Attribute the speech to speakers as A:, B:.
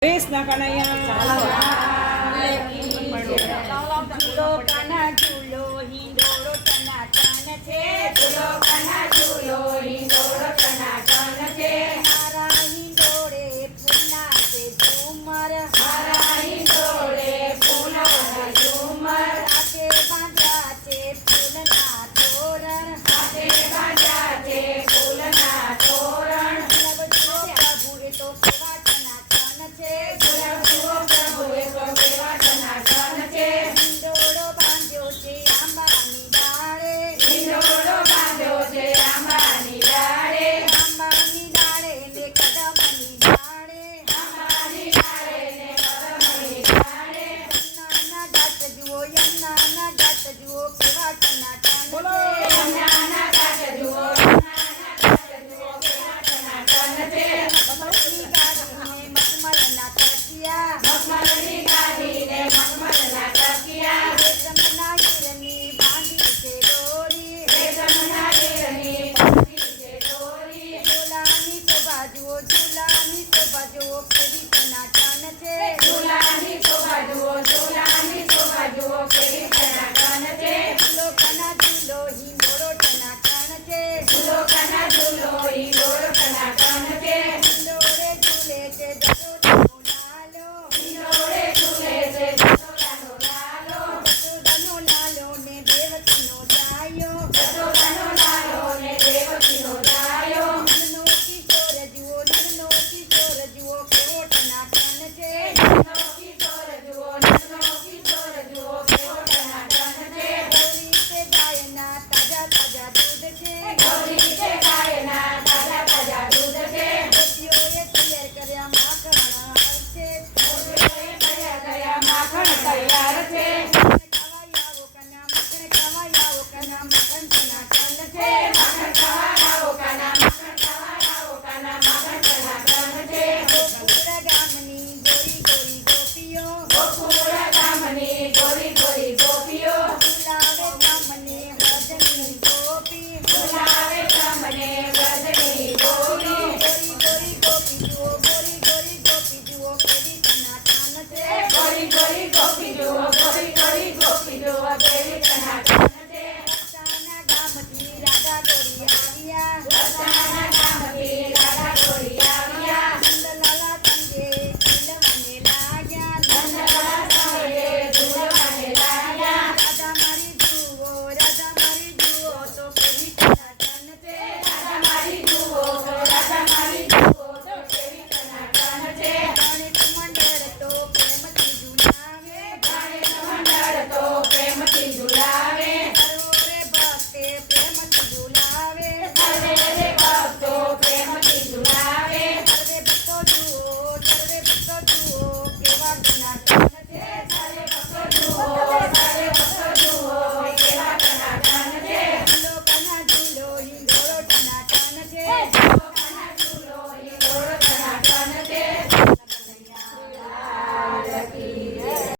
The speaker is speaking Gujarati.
A: Please, nakanayang. Salamat. કેવા ટનાટન
B: બોલો.
A: છે